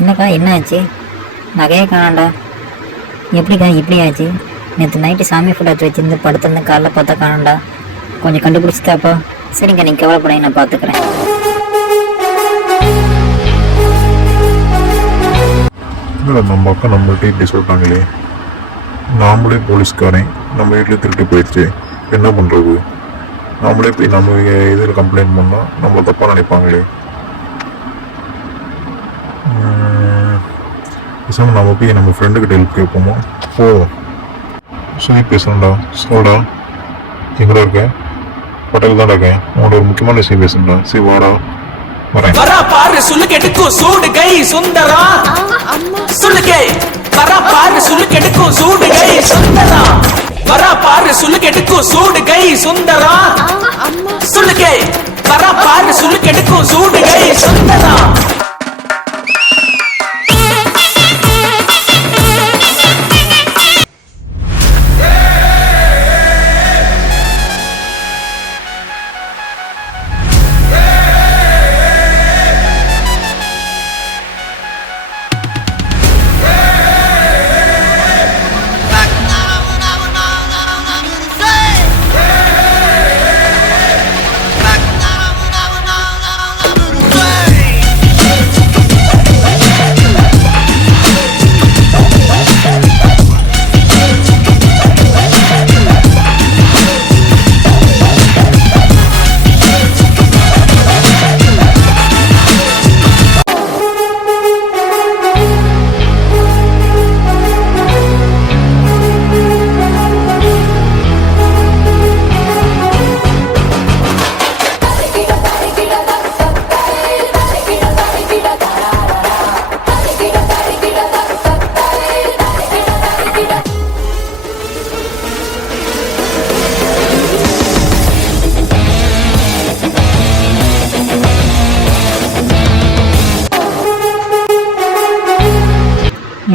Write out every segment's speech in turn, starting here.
என்னக்கா என்ன ஆச்சு? நகையே காணாண்டா. எப்படிக்கா இப்படி ஆச்சு? நேற்று நைட்டு சாமி ஃபோட்டோ வச்சுருந்து படுத்திருந்து காலைல பார்த்தா காணாண்டா. கொஞ்சம் கண்டுபிடிச்சிட்டாப்பா. சரிங்க, நீங்கள் கவலைப்படாங்க, நான் பார்த்துக்கிறேன். இல்லை, நம்ம அக்கா நம்மள்கிட்ட இப்படி சொல்லிட்டாங்களே. நாமளே போலீஸ்காரன், நம்ம வீட்டில் திருட்டு போயிடுச்சு, என்ன பண்ணுறது? நாமளே போய் நம்ம இதில் கம்ப்ளைண்ட் பண்ணால் நம்மளை தப்பாக நினைப்பாங்களே. பேசாமல் நம்ம போய் நம்ம ஃப்ரெண்டுக்கிட்ட ஹெல்ப் கேட்போமா? போதும். சரி பேசுகிறேன்டா, சொல்டா. எங்கடா இருக்கேன்? பட்டல் தான் இருக்கேன். உங்களோட ஒரு முக்கியமான விஷயம் பேசுகிறா. சரி வாடா, வரேன். பாரு சுள்ளுக்கெடுக்கும் சூடு கை சுந்தரா. சுள்ளுக்கே வரா பாரு சுள்ளுக்கெடுக்கும் சூடு கை சுந்தரா. வரா பாரு சுள்ளுக்கெடுக்கும் சூடு கை சுந்தரா. சுள்ளுக்கே வரா பாரு சுள்ளுக்கெடுக்கும் சூடு கை சுந்தரா.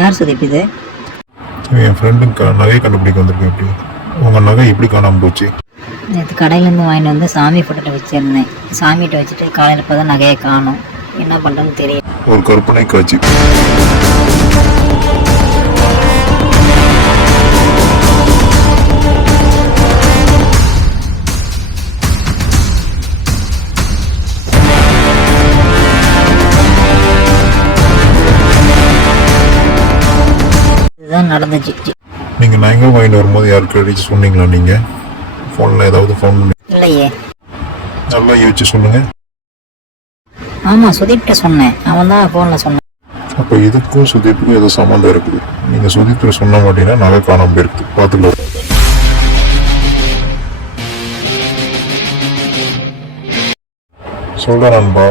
யார் சுதீப் இது? என் ஃப்ரெண்டுக்கு நகையை கண்டுபிடிக்க வந்திருக்கேன். எப்படி உங்கள் நகை எப்படி காணாமல் போச்சு? நேற்று கடையிலேருந்து வாங்கிட்டு வந்து சாமி ஃபோட்டோவில் வச்சுருந்தேன். சாமிகிட்ட வச்சுட்டு காலையில் பார்த்தா நகையை காணும். என்ன பண்ணுறதுன்னு தெரியல. ஒரு கற்பனை காட்சி. இதுதான் நடந்துச்சு. நீங்கள் நகை வாங்கிட்டு வரும்போது யாருக்கு அடிச்சு சொன்னீங்களா? நீங்கள் ஃபோனில் ஏதாவது ஃபோன் பண்ணி? இல்லையே. நல்லா யோசிச்சு சொல்லுங்க. ஆமாம், சுதீப்கிட்ட சொன்னேன். அவன் தான் ஃபோனில் சொன்னான். அப்போ இதுக்கும் சுதீப்புக்கும் ஏதோ சம்மந்தம் இருக்குது. நீங்கள் சுதீப்பில் சொன்ன மாட்டீங்கன்னா நகை காணாமல் போயிருக்கு. பார்த்துக்கலாம். சொல்கிறா நண்பா,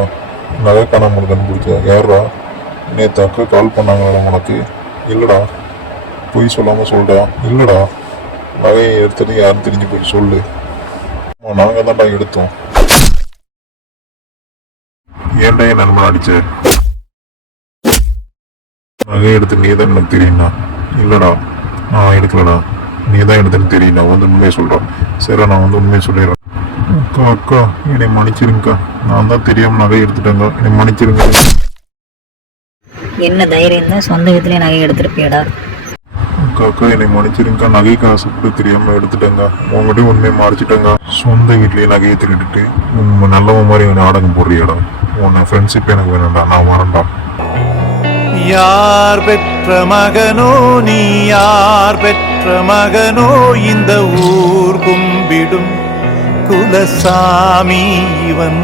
நகை காணாமல் கண்டுபிடிச்சா யாரா? நேற்று அக்கா கால் பண்ணாங்களா உனக்கு? இல்லைடா. பொய் சொல்லாமல் சொல்கிறா. இல்லைடா, நகையை எடுத்தது யாரும் தெரிஞ்சு போய் சொல்லு. நாங்கள் தான்டா எடுத்தோம். ஏன்டா என் நண்பன் அடிச்ச? நகையை எடுத்து நீ தான் எனக்கு தெரியும்ண்ணா. இல்லைடா, நான் எடுக்கலடா, நீ தான் எடுத்துன்னு தெரியும். நான் வந்து உண்மையை சொல்கிறேன். சரி, நான் வந்து உண்மையை சொல்லிடுறேன். அக்கா அக்கா என்னை மன்னிச்சிருங்கக்கா. நான் தான் தெரியாமல் நகை எடுத்துட்டேங்க. என்னை மன்னிச்சிருங்க. என்ன தைரியம் தான் சொந்த வீட்டிலே நகை எடுத்துருப்பியடா? அக்கா அக்கா என்னை மன்னிச்சிருங்கக்கா. நகை காசுக்கு தெரியாமல் எடுத்துட்டேங்க. உங்கள்கிட்ட உண்மையை மறைச்சிட்டேங்க. சொந்த வீட்லேயே நகையை திருட்டுட்டு நல்லவ மாதிரி நாடகம் போடுறியடா. உன்னை ஃப்ரெண்ட்ஷிப் எனக்கு வேணும்டா. நான் வரேன்டா. யார் பெற்ற மகனோ நீ, யார் பெற்ற மகனோ இந்த ஊர் கும்பிடும் குலசாமி இவன்.